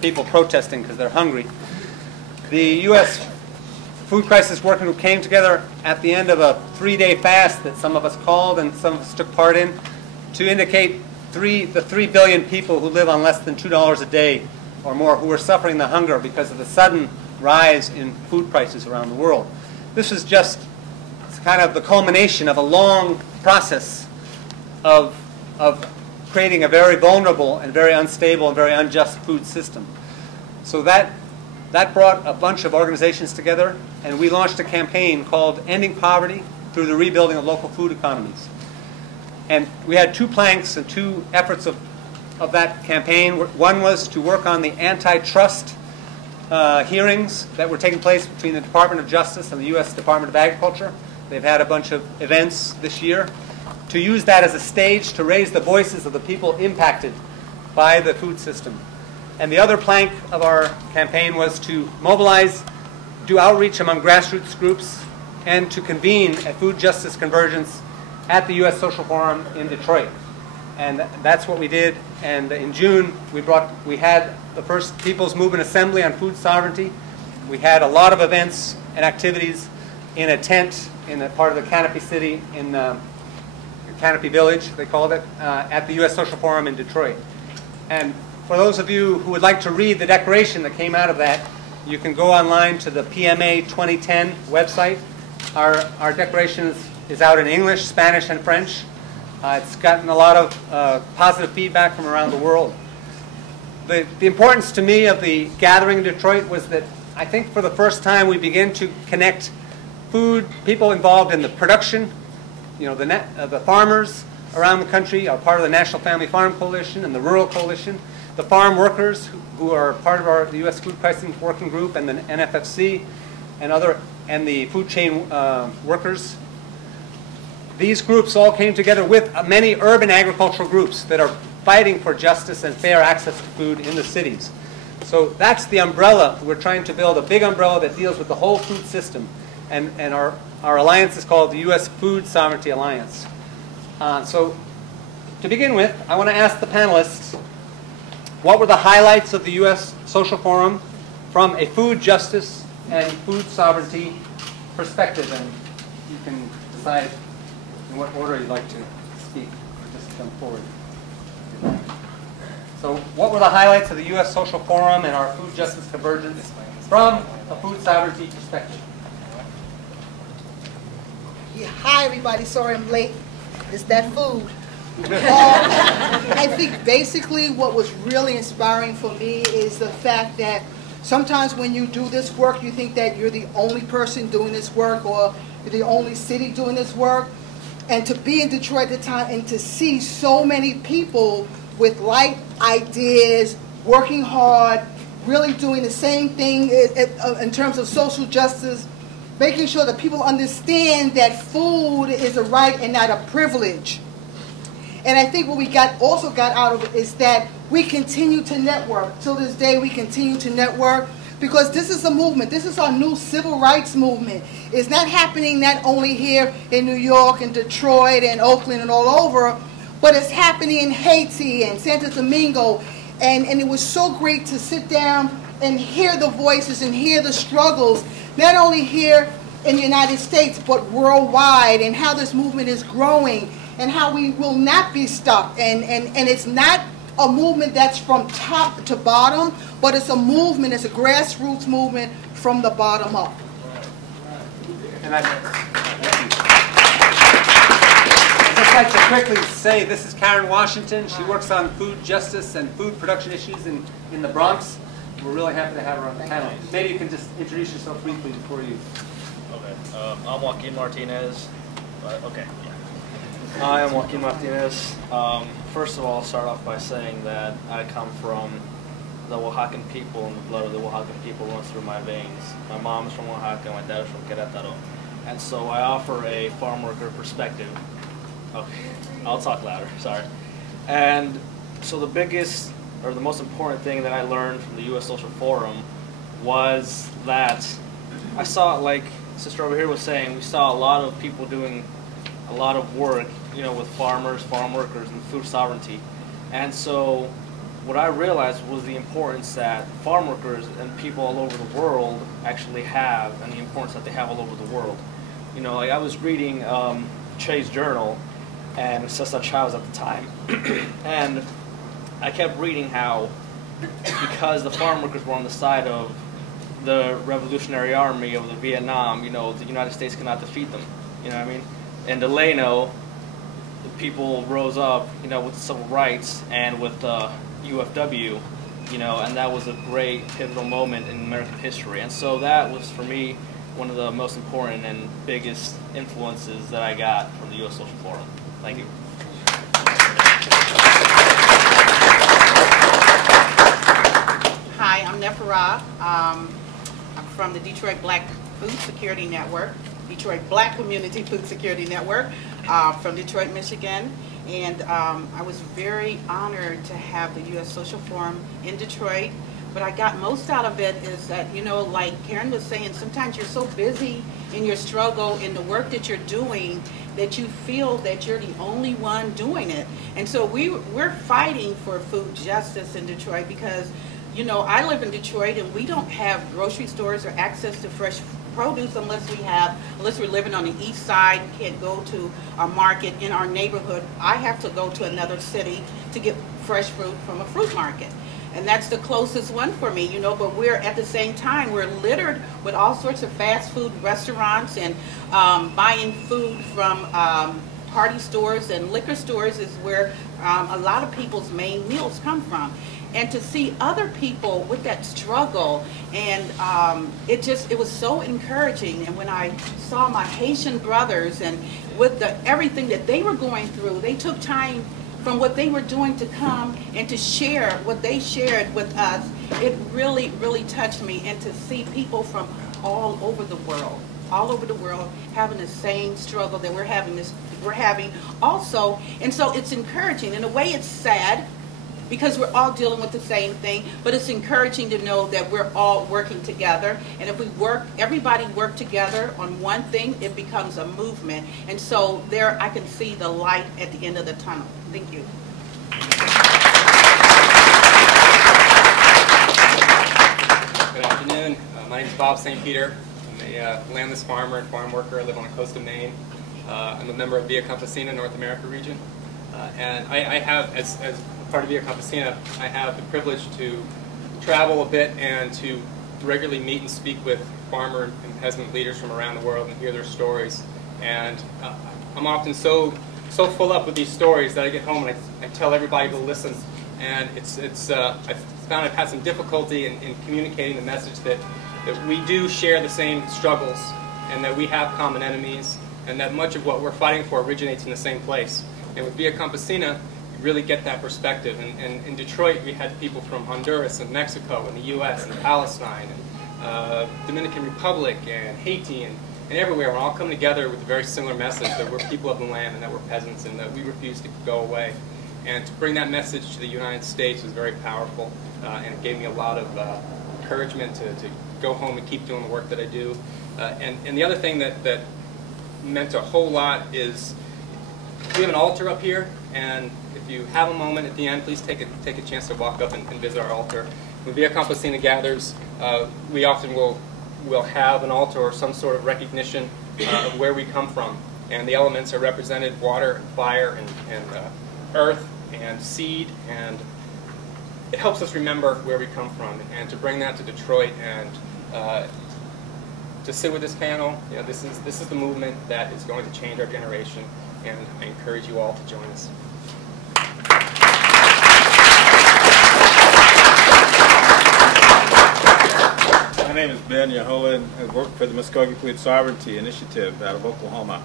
people protesting because they're hungry. The U.S. Food Crisis Working Group came together at the end of a 3-day fast that some of us called and some of us took part in to indicate the 3 billion people who live on less than $2 a day or more who are suffering the hunger because of the sudden rise in food prices around the world. This is just kind of the culmination of a long process of creating a very vulnerable and very unstable and very unjust food system. So that brought a bunch of organizations together, and we launched a campaign called Ending Poverty Through the Rebuilding of Local Food Economies. And we had 2 planks and 2 efforts of that campaign. One was to work on the antitrust hearings that were taking place between the Department of Justice and the U.S. Department of Agriculture. They've had a bunch of events this year to use that as a stage to raise the voices of the people impacted by the food system. And the other plank of our campaign was to mobilize, do outreach among grassroots groups, and to convene a food justice convergence at the U.S. Social Forum in Detroit. And that's what we did. And in June, we had the first People's Movement Assembly on food sovereignty. We had a lot of events and activities in a tent in a part of the Canopy City in Canopy Village, they called it, at the U.S. Social Forum in Detroit. And for those of you who would like to read the declaration that came out of that, you can go online to the PMA 2010 website. Our declaration is out in English, Spanish, and French. It's gotten a lot of positive feedback from around the world. The importance to me of the gathering in Detroit was that I think for the first time we begin to connect food, people involved in the production, the farmers around the country are part of the National Family Farm Coalition and the Rural Coalition, the farm workers who are part of the U.S. Food Crisis Working Group and the NFFC and the food chain workers. These groups all came together with many urban agricultural groups that are fighting for justice and fair access to food in the cities. So that's the umbrella. We're trying to build a big umbrella that deals with the whole food system. And our alliance is called the U.S. Food Sovereignty Alliance. So to begin with, I want to ask the panelists, what were the highlights of the U.S. Social Forum from a food justice and food sovereignty perspective? And you can decide in what order you'd like to speak, or just come forward. So what were the highlights of the U.S. Social Forum and our food justice convergence from a food sovereignty perspective? Yeah, hi, everybody. Sorry I'm late. It's that food. I think basically what was really inspiring for me is the fact that sometimes when you do this work, you think that you're the only person doing this work or you're the only city doing this work. And to be in Detroit at the time and to see so many people with light ideas, working hard, really doing the same thing in terms of social justice, making sure that people understand that food is a right and not a privilege. And I think what we also got out of it is that we continue to network. Till this day, we continue to network because this is a movement. This is our new civil rights movement. It's not happening not only here in New York and Detroit and Oakland and all over, but it's happening in Haiti and Santo Domingo. And it was so great to sit down and hear the voices and hear the struggles, not only here in the United States, but worldwide, and how this movement is growing and how we will not be stuck. And it's not a movement that's from top to bottom, but it's a movement, it's a grassroots movement from the bottom up. And I'd just like to quickly say, this is Karen Washington. She works on food justice and food production issues in the Bronx. We're really happy to have her on the panel. Maybe you can just introduce yourself briefly before you. Okay, I'm Joaquin Martinez. Okay. Hi, I'm Joaquin Martinez. First of all, I'll start off by saying that I come from the Oaxacan people, and the blood of the Oaxacan people runs through my veins. My mom is from Oaxaca, my dad is from Querétaro. And so I offer a farm worker perspective. Okay, I'll talk louder, sorry. And so the biggest, or the most important thing that I learned from the U.S. Social Forum was that I saw, like Sister over here was saying, we saw a lot of people doing a lot of work, with farmers, farm workers, and food sovereignty. And so what I realized was the importance that farm workers and people all over the world actually have, and the importance that they have all over the world. You know, like I was reading Che's journal, and Cesar Chavez at the time, and I kept reading how, because the farm workers were on the side of the Revolutionary Army of the Vietnam, you know, the United States could not defeat them. You know what I mean? In Delano, the people rose up, you know, with civil rights and with UFW, you know, and that was a great pivotal moment in American history. And so that was, for me, one of the most important and biggest influences that I got from the U.S. Social Forum. Thank you. Hi, I'm Neferra. I'm from the Detroit Black Food Security Network, Detroit Black Community Food Security Network, from Detroit, Michigan. And I was very honored to have the U.S. Social Forum in Detroit. What I got most out of it is that, you know, like Karen was saying, sometimes you're so busy in your struggle, in the work that you're doing, that you feel that you're the only one doing it. And so we're fighting for food justice in Detroit because, you know, I live in Detroit and we don't have grocery stores or access to fresh produce unless we're living on the east side, can't go to a market in our neighborhood. I have to go to another city to get fresh fruit from a fruit market. And that's the closest one for me, you know, but we're at the same time, we're littered with all sorts of fast food restaurants and buying food from party stores and liquor stores is where a lot of people's main meals come from. And to see other people with that struggle, and it was so encouraging. And when I saw my Haitian brothers and with everything that they were going through, they took time from what they were doing to come and to share what they shared with us. It really, really touched me. And to see people from all over the world having the same struggle that we're having also. And so it's encouraging. In a way, it's sad because we're all dealing with the same thing, but it's encouraging to know that we're all working together. And if everybody work together on one thing, it becomes a movement. And so there I can see the light at the end of the tunnel. Thank you. Good afternoon. My name is Bob St. Peter. I'm a landless farmer and farm worker. I live on the coast of Maine. I'm a member of Via Campesina, North America region. And I have, as part of Via Campesina, I have the privilege to travel a bit and to regularly meet and speak with farmer and peasant leaders from around the world and hear their stories. And I'm often so full up with these stories that I get home and I tell everybody to listen. And I've found I've had some difficulty in communicating the message that we do share the same struggles and that we have common enemies and that much of what we're fighting for originates in the same place. And with Via Campesina, you really get that perspective. And in Detroit, we had people from Honduras and Mexico and the U.S. and Palestine and Dominican Republic and Haiti and everywhere. We're all coming together with a very similar message that we're people of the land and that we're peasants and that we refuse to go away. And to bring that message to the United States was very powerful, and it gave me a lot of encouragement to go home and keep doing the work that I do. And the other thing that meant a whole lot is we have an altar up here, and if you have a moment at the end, please take a chance to walk up and visit our altar. When Via Campesina gathers, we often will have an altar or some sort of recognition of where we come from. And the elements are represented: water, fire, and earth, and seed. And it helps us remember where we come from. And to bring that to Detroit and to sit with this panel, you know, this is the movement that is going to change our generation. And I encourage you all to join us. My name is Ben Holland. I work for the Muskogee Food Sovereignty Initiative out of Oklahoma.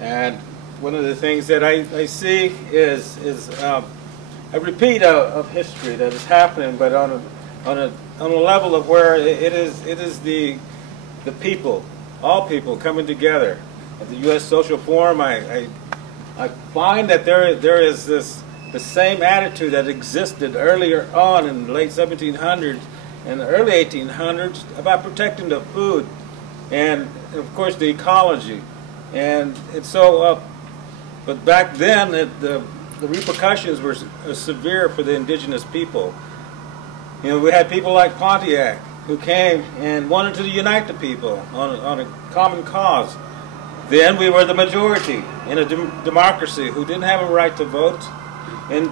And one of the things that I see is a repeat of history that is happening, but on a level of where it is the people, all people coming together. At the U.S. Social Forum, I find that there is the same attitude that existed earlier on in the late 1700s and the early 1800s about protecting the food and, of course, the ecology. And so, but back then, the repercussions were severe for the indigenous people. You know, we had people like Pontiac who came and wanted to unite the people on a common cause. Then we were the majority in a democracy who didn't have a right to vote. And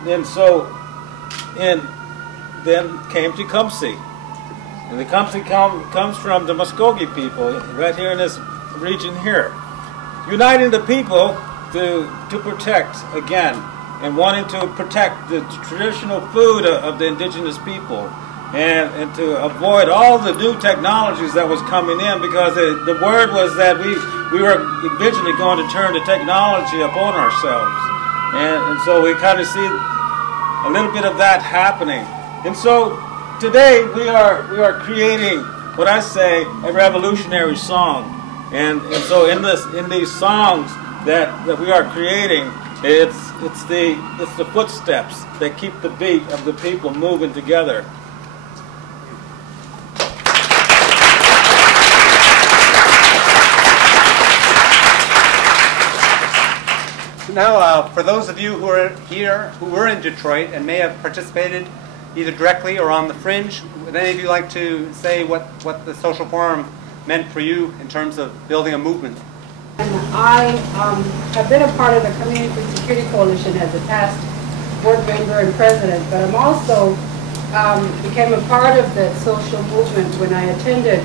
then came Tecumseh. And Tecumseh comes from the Muskogee people right here in this region here. Uniting the people to protect, again, and wanting to protect the traditional food of the indigenous people, and to avoid all the new technologies that was coming in, because the word was that we were eventually going to turn the technology upon ourselves. And so we kind of see a little bit of that happening. And so today we are creating what I say a revolutionary song. And so in these songs that we are creating, it's the footsteps that keep the beat of the people moving together. Now, for those of you who are here, who were in Detroit and may have participated either directly or on the fringe, would any of you like to say what the social forum meant for you in terms of building a movement? And I have been a part of the Community Food Security Coalition as a past board member and president, but I'm also became a part of the social movement when I attended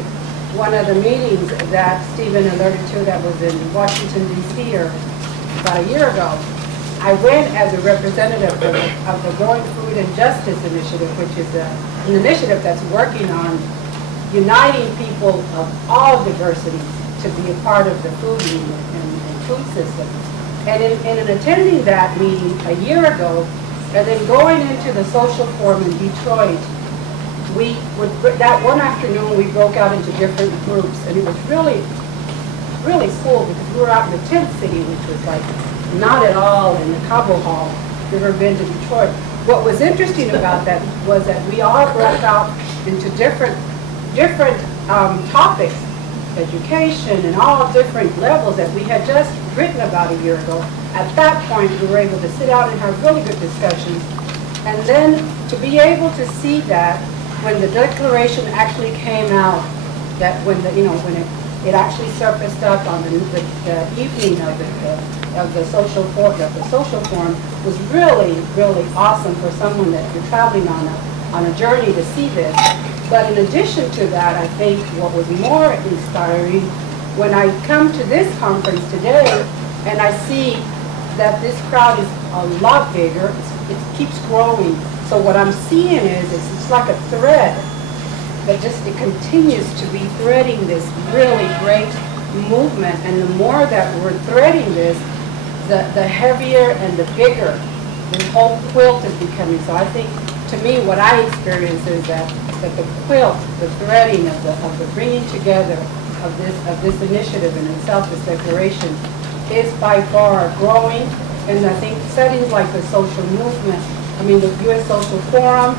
one of the meetings that Stephen alerted to that was in Washington, D.C. about a year ago. I went as a representative of the Growing Food and Justice Initiative, which is an initiative that's working on uniting people of all diversities to be a part of the food and food system. And in attending that meeting a year ago, and then going into the social forum in Detroit, that one afternoon we broke out into different groups, and it was really cool because we were out in the tent city, which was like not at all in the Cabo Hall. If you've ever been to Detroit. What was interesting about that was that we all broke out into different topics, education and all different levels that we had just written about a year ago. At that point, we were able to sit down and have really good discussions. And then to be able to see that when the declaration actually came out, that when it actually surfaced up on the evening of the social forum was really, really awesome for someone that you're traveling on a journey to see this. But in addition to that, I think what was more inspiring, when I come to this conference today and I see that this crowd is a lot bigger, it keeps growing. So what I'm seeing is it's like a thread that just it continues to be threading this really great movement. And the more that we're threading this, the heavier and the bigger the whole quilt is becoming. So I think, to me, what I experience is that the quilt, the threading of the bringing together of this initiative and itself, this declaration, is by far growing. And I think settings like the social movement, I mean the U.S. Social Forum,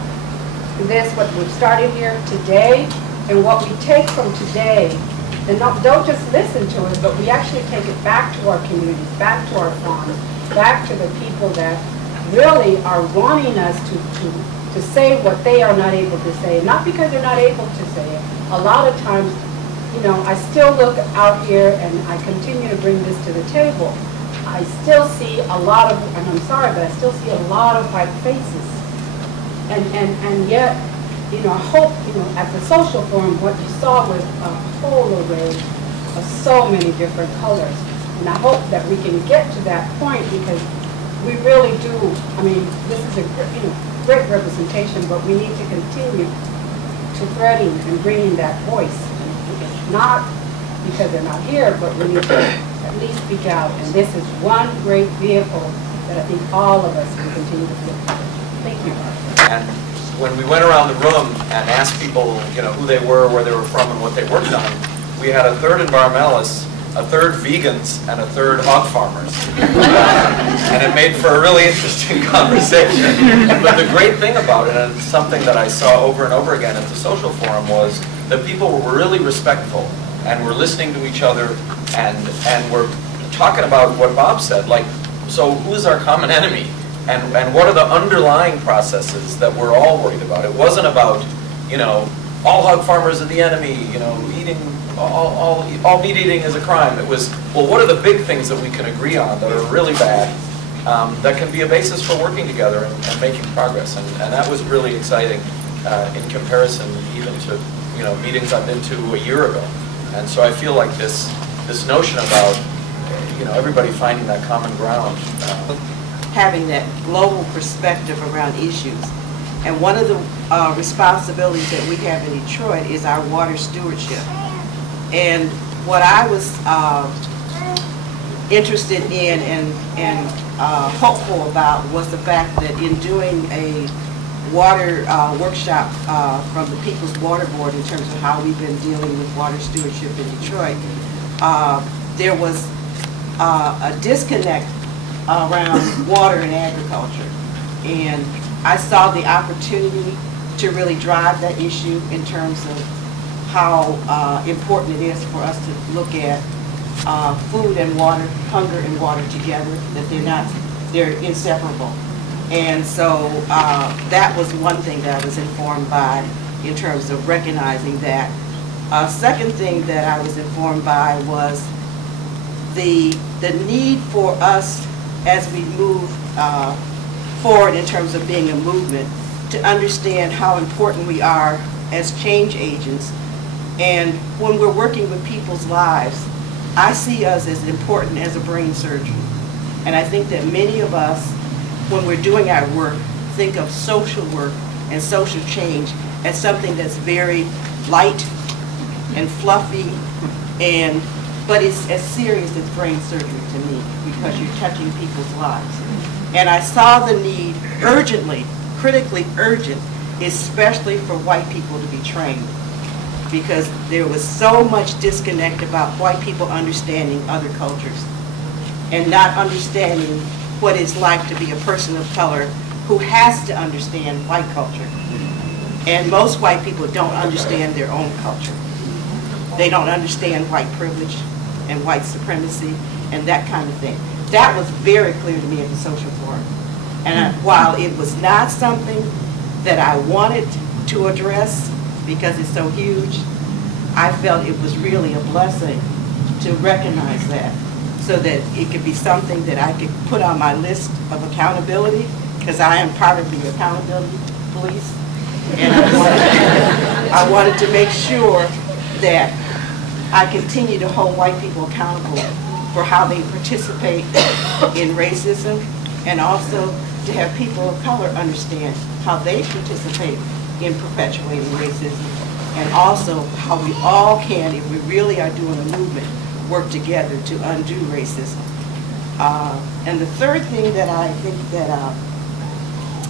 what we've started here today, and what we take from today, and don't just listen to it, but we actually take it back to our communities, back to our farms, back to the people that really are wanting us to say what they are not able to say. Not because they're not able to say it. A lot of times, I still look out here and I continue to bring this to the table. I still see a lot of, and I'm sorry, but I still see a lot of white faces. And yet, I hope, at the social forum, what you saw was a whole array of so many different colors. And I hope that we can get to that point, because we really do, this is a great representation, but we need to continue to threading and bringing that voice. And it's not because they're not here, but we need to at least speak out. And this is one great vehicle that I think all of us can continue to look for. Thank you. And when we went around the room and asked people, who they were, where they were from, and what they worked on, we had a third environmentalists, a third vegans, and a third hog farmers. And it made for a really interesting conversation. But the great thing about it, and something that I saw over and over again at the social forum, was that people were really respectful and were listening to each other and were talking about what Bob said, like, so who is our common enemy? and what are the underlying processes that we're all worried about. It wasn't about, you know, all hog farmers are the enemy, you know, eating, all meat eating is a crime. It was, well, what are the big things that we can agree on that are really bad, that can be a basis for working together and making progress. And that was really exciting in comparison even to, you know, meetings I've been to a year ago. And so I feel like this notion about, you know, everybody finding that common ground. Having that global perspective around issues. And one of the responsibilities that we have in Detroit is our water stewardship. And what I was interested in and hopeful about was the fact that in doing a water workshop from the People's Water Board in terms of how we've been dealing with water stewardship in Detroit, there was a disconnect around water and agriculture. And I saw the opportunity to really drive that issue in terms of how important it is for us to look at food and water, hunger and water together, that they're inseparable. And so that was one thing that I was informed by in terms of recognizing that. Second thing that I was informed by was the need for us as we move forward in terms of being a movement to understand how important we are as change agents. And when we're working with people's lives, I see us as important as a brain surgeon. And I think that many of us, when we're doing our work, think of social work and social change as something that's very light and fluffy, but it's as serious as brain surgery to me because you're touching people's lives. And I saw the need urgently, critically urgent, especially for white people to be trained, because there was so much disconnect about white people understanding other cultures and not understanding what it's like to be a person of color who has to understand white culture. And most white people don't understand their own culture. They don't understand white privilege and white supremacy and that kind of thing. That was very clear to me at the social forum. And while it was not something that I wanted to address because it's so huge, I felt it was really a blessing to recognize that so that it could be something that I could put on my list of accountability, because I am part of the accountability police. And I wanted to make sure that I continue to hold white people accountable for how they participate in racism, and also to have people of color understand how they participate in perpetuating racism, and also how we all can, if we really are doing a movement, work together to undo racism. And the third thing that I think that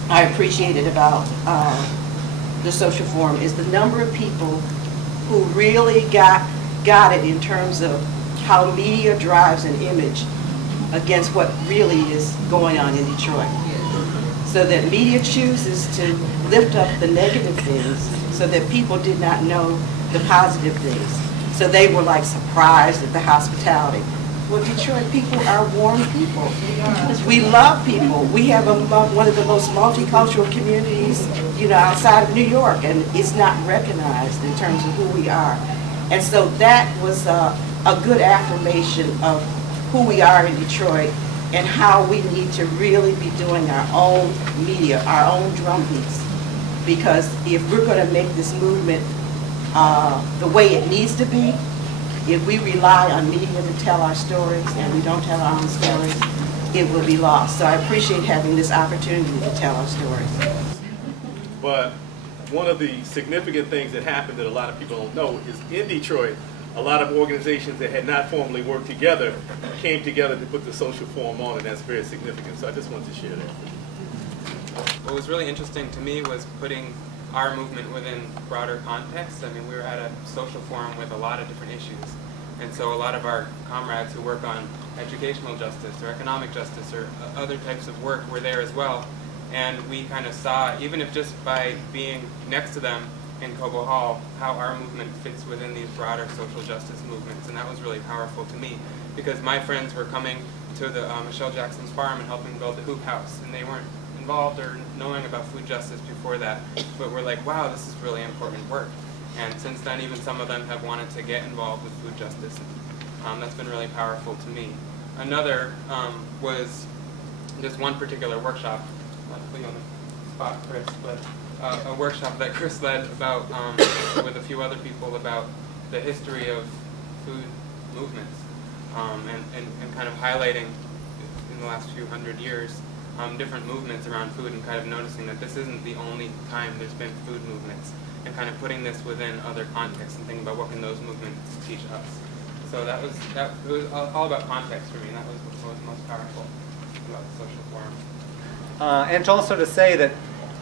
I appreciated about the social forum is the number of people who really got it in terms of how media drives an image against what really is going on in Detroit. So that media chooses to lift up the negative things so that people did not know the positive things. So they were like surprised at the hospitality. Well, Detroit people are warm people. We love people. We have one of the most multicultural communities, you know, outside of New York, and it's not recognized in terms of who we are. And so that was a good affirmation of who we are in Detroit and how we need to really be doing our own media, our own drumbeats. Because if we're going to make this movement the way it needs to be, if we rely on media to tell our stories and we don't tell our own stories, it will be lost. So I appreciate having this opportunity to tell our stories. But one of the significant things that happened that a lot of people don't know is in Detroit, a lot of organizations that had not formally worked together came together to put the social forum on, and that's very significant. So I just wanted to share that. What was really interesting to me was putting our movement within broader context. I mean, we were at a social forum with a lot of different issues. And so a lot of our comrades who work on educational justice or economic justice or other types of work were there as well. And we kind of saw, even if just by being next to them in Cobo Hall, how our movement fits within these broader social justice movements. And that was really powerful to me, because my friends were coming to the Michelle Jackson's farm and helping build the hoop house, and they weren't involved or knowing about food justice before that, but we're like, wow, this is really important work. And since then, even some of them have wanted to get involved with food justice. That's been really powerful to me. Another was just one particular workshop, not to put you on the spot, Chris, but a workshop that Chris led about with a few other people about the history of food movements, and kind of highlighting in the last few hundred years different movements around food, and kind of noticing that this isn't the only time there's been food movements, and kind of putting this within other contexts and thinking about what can those movements teach us. So it was all about context for me, and that was what was most powerful about the social forum. And also to say that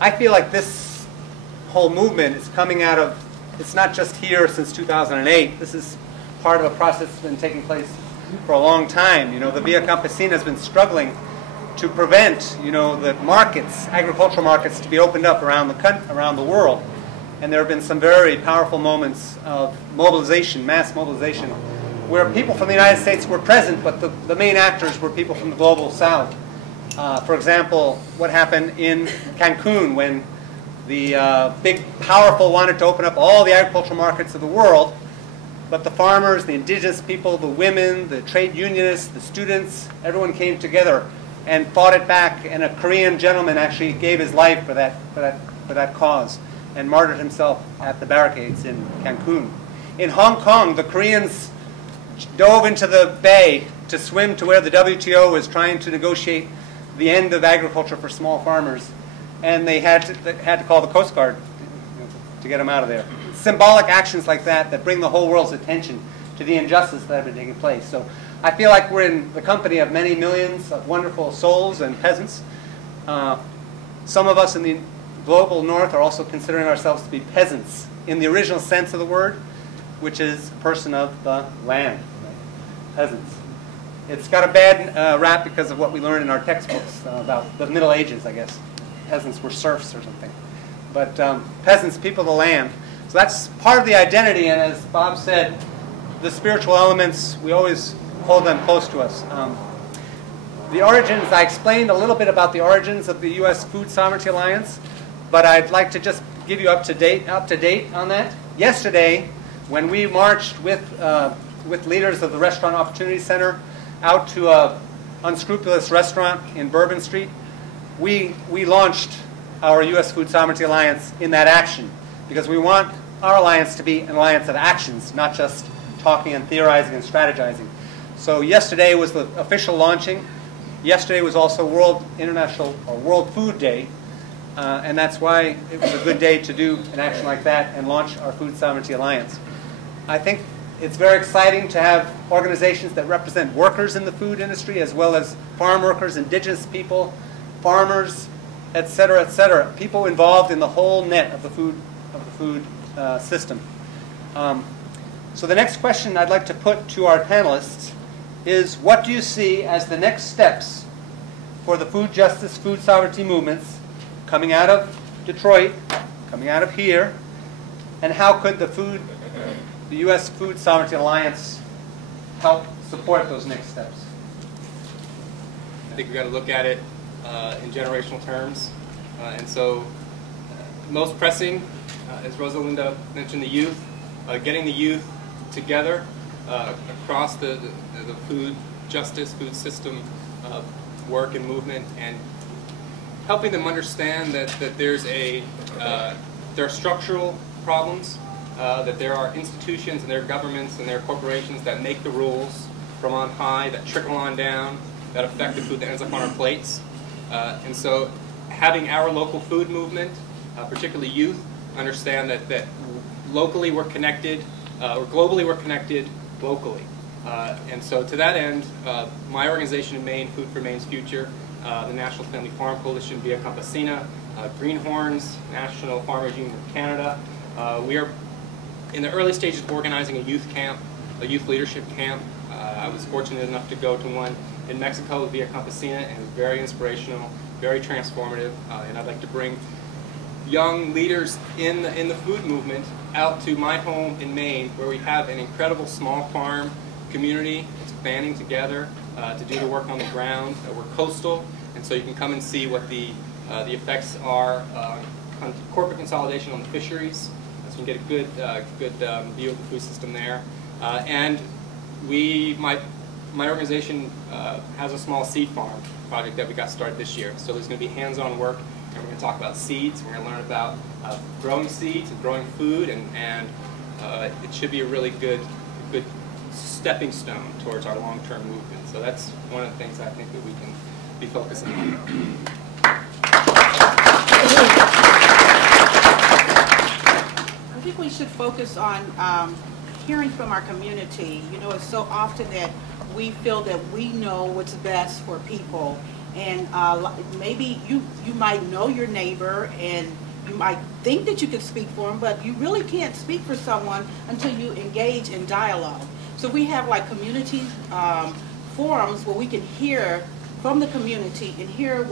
I feel like this whole movement is coming out of, it's not just here since 2008. This is part of a process that's been taking place for a long time. You know, the Via Campesina has been struggling to prevent, you know, the markets, agricultural markets, to be opened up around the world. And there have been some very powerful moments of mobilization, mass mobilization, where people from the United States were present, but the main actors were people from the global south. For example, what happened in Cancun when the big powerful wanted to open up all the agricultural markets of the world, but the farmers, the indigenous people, the women, the trade unionists, the students, everyone came together and fought it back, and a Korean gentleman actually gave his life for that cause and martyred himself at the barricades in Cancun. In Hong Kong, the Koreans dove into the bay to swim to where the WTO was trying to negotiate the end of agriculture for small farmers, and they had to call the Coast Guard to get them out of there. Symbolic actions like that that bring the whole world's attention to the injustice that have been taking place. So I feel like we're in the company of many millions of wonderful souls and peasants. Some of us in the global north are also considering ourselves to be peasants in the original sense of the word, which is a person of the land, right? Peasants. It's got a bad rap because of what we learn in our textbooks about the Middle Ages, I guess. Peasants were serfs or something. But peasants, people of the land. So that's part of the identity, and as Bob said, the spiritual elements, we always hold them close to us. The origins, I explained a little bit about the origins of the U.S. Food Sovereignty Alliance, but I'd like to just give you up to date on that. Yesterday, when we marched with leaders of the Restaurant Opportunity Center out to an unscrupulous restaurant in Bourbon Street, we launched our U.S. Food Sovereignty Alliance in that action, because we want our alliance to be an alliance of actions, not just talking and theorizing and strategizing. So yesterday was the official launching. Yesterday was also World Food Day, and that's why it was a good day to do an action like that and launch our Food Sovereignty Alliance. I think it's very exciting to have organizations that represent workers in the food industry, as well as farm workers, indigenous people, farmers, etc., people involved in the whole net of the food system. So the next question I'd like to put to our panelists is, what do you see as the next steps for the food justice, food sovereignty movements coming out of Detroit, coming out of here, and how could the U.S. Food Sovereignty Alliance help support those next steps? I think we've got to look at it in generational terms. And so most pressing, as Rosalinda mentioned, the youth, getting the youth together across the food justice, food system work and movement, and helping them understand that there are structural problems, that there are institutions and there are governments and there are corporations that make the rules from on high, that trickle on down, that affect the food that ends up on our plates. And so having our local food movement, particularly youth, understand that locally we're connected, or globally we're connected locally. And so to that end, my organization in Maine, Food for Maine's Future, the National Family Farm Coalition, Via Campesina, Greenhorns, National Farmers Union of Canada, we are in the early stages of organizing a youth camp, a youth leadership camp. I was fortunate enough to go to one in Mexico with Via Campesina, and it was very inspirational, very transformative, and I'd like to bring young leaders in the food movement out to my home in Maine, where we have an incredible small farm community. It's banding together to do the work on the ground. We're coastal, and so you can come and see what the effects are on corporate consolidation on the fisheries. So you can get a good view of the food system there. And my organization has a small seed farm project that we got started this year. So there's going to be hands-on work, and we're going to talk about seeds. We're going to learn about growing seeds and growing food, and it should be a really good stepping stone towards our long-term movement. So that's one of the things I think that we can be focusing on. I think we should focus on hearing from our community. You know, it's so often that we feel that we know what's best for people, and maybe you might know your neighbor and you might think that you could speak for them, but you really can't speak for someone until you engage in dialogue. So we have like community forums where we can hear from the community and hear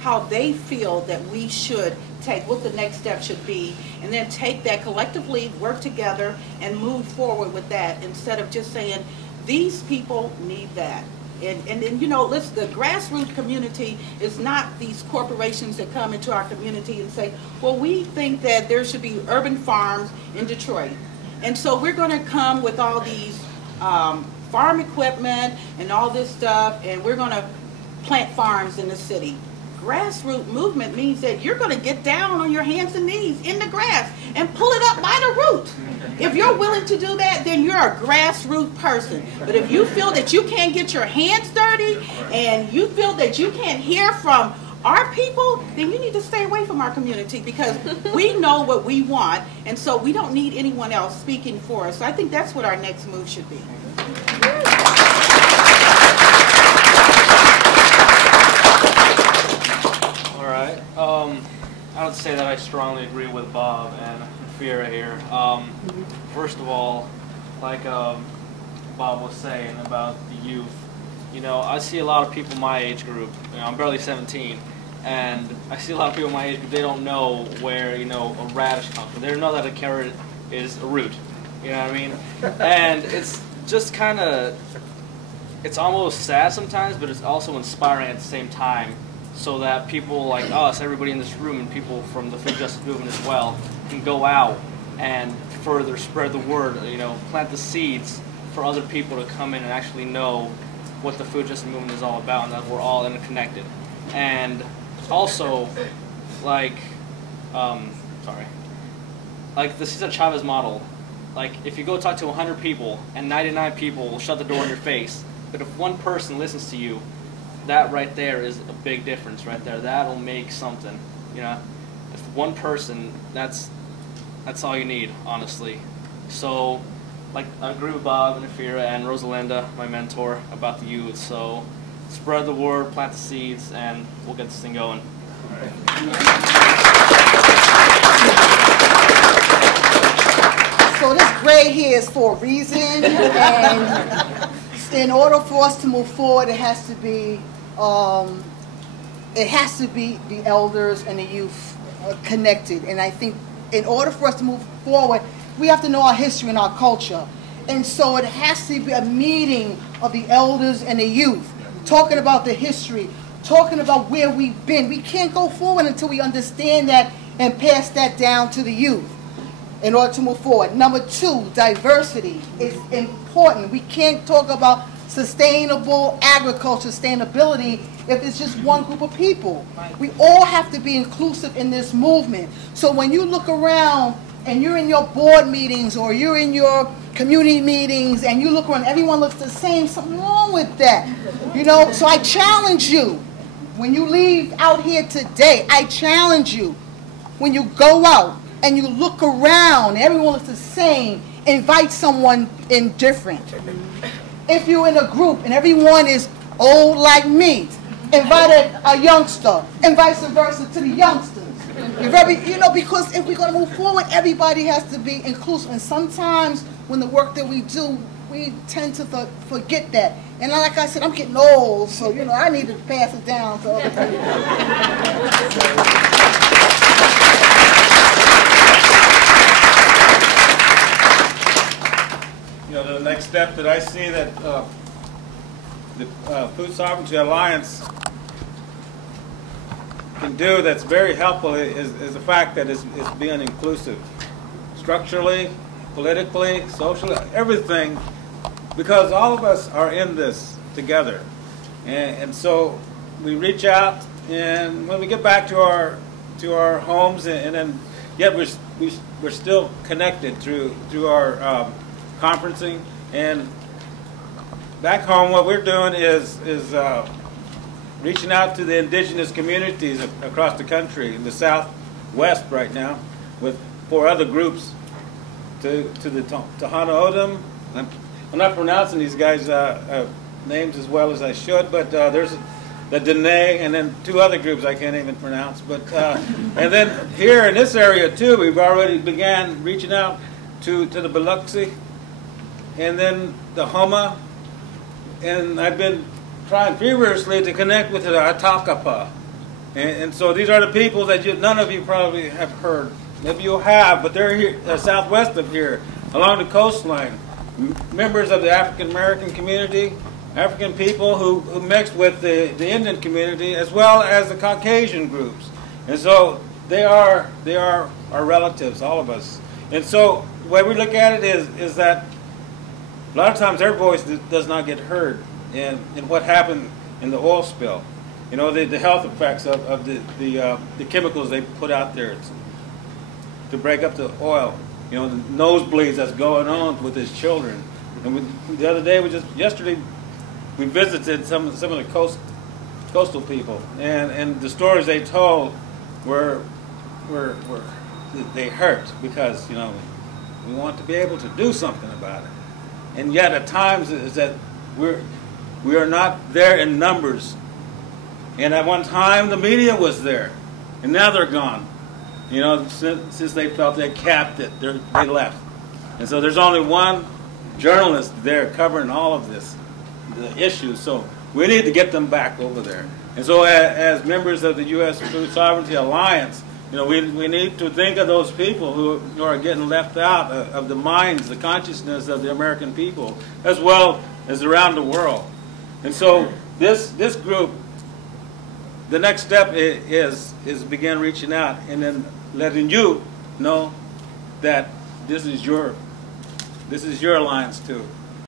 how they feel that we should take, what the next step should be, and then take that collectively, work together, and move forward with that instead of just saying, these people need that. And then, you know, the grassroots community is not these corporations that come into our community and say, well, we think that there should be urban farms in Detroit. And so we're going to come with all these farm equipment and all this stuff, and we're going to plant farms in the city. Grassroots movement means that you're going to get down on your hands and knees in the grass and pull it up by the root. If you're willing to do that, then you're a grassroots person. But if you feel that you can't get your hands dirty and you feel that you can't hear from our people, then you need to stay away from our community, because we know what we want, and so we don't need anyone else speaking for us. So I think that's what our next move should be. All right. I would say that I strongly agree with Bob and Neferra here. First of all, like Bob was saying about the youth, you know, I see a lot of people my age group. You know, I'm barely 17, and I see a lot of people my age group. They don't know where, you know, a radish comes from. They don't know that a carrot is a root. You know what I mean? And it's just kind of, it's almost sad sometimes, but it's also inspiring at the same time, so that people like us, everybody in this room, and people from the food justice movement as well, can go out and further spread the word, you know, plant the seeds for other people to come in and actually know what the food justice movement is all about, and that we're all interconnected. And also, like the Cesar Chavez model, like if you go talk to 100 people and 99 people will shut the door in your face, but if one person listens to you, that right there is a big difference right there. That'll make something, you know. If one person, that's all you need, honestly. So, like, I agree with Bob and Neferra and Rosalinda, my mentor, about the youth. So, spread the word, plant the seeds, and we'll get this thing going. All right. So this gray here is for a reason, and in order for us to move forward, it has to be the elders and the youth connected. And I think in order for us to move forward, we have to know our history and our culture. And so it has to be a meeting of the elders and the youth, talking about the history, talking about where we've been. We can't go forward until we understand that and pass that down to the youth in order to move forward. Number two, diversity is important. We can't talk about sustainable agriculture, sustainability, if it's just one group of people. We all have to be inclusive in this movement. So when you look around and you're in your board meetings or you're in your community meetings and you look around, everyone looks the same, something wrong with that. You know, so I challenge you, when you leave out here today, I challenge you, when you go out and you look around, everyone looks the same, invite someone in different. If you're in a group and everyone is old like me, invite a youngster, and vice versa to the youngsters. You know, because if we're going to move forward, everybody has to be inclusive. And sometimes when the work that we do, we tend to forget that. And like I said, I'm getting old, so, you know, I need to pass it down to other people. You know, next step that I see that the Food Sovereignty Alliance can do that's very helpful is the fact that it's being inclusive. Structurally, politically, socially, everything, because all of us are in this together. And so we reach out, and when we get back to our homes, and then yet we're still connected through our conferencing. And back home, what we're doing is reaching out to the indigenous communities across the country, in the Southwest right now, with 4 other groups, to the Tohono O'odham. I'm not pronouncing these guys' names as well as I should, but there's the Dene, and then 2 other groups I can't even pronounce. But and then here in this area too, we've already began reaching out to the Biloxi, and then the Homa, and I've been trying feverishly to connect with the Atakapa. And so these are the people that none of you probably have heard. Maybe you have, but they're here southwest of here, along the coastline. Members of the African American community, African people who mixed with the Indian community, as well as the Caucasian groups. And so they are our relatives, all of us. And so the way we look at it is that a lot of times their voice does not get heard in what happened in the oil spill. You know, the health effects of the chemicals they put out there to break up the oil. You know, the nosebleeds that's going on with his children. And the other day, yesterday, we visited some of the coastal people, and the stories they told were they hurt, because, you know, we want to be able to do something about it. And yet at times is that we are not there in numbers. And at one time the media was there, and now they're gone. You know, since they felt they capped it, they left. And so there's only one journalist there covering all of this, the issues. So we need to get them back over there. And so as members of the U.S. Food Sovereignty Alliance, you know, we need to think of those people who are getting left out of the minds, the consciousness of the American people, as well as around the world. And so this group, the next step is begin reaching out and then letting you know that this is your alliance too.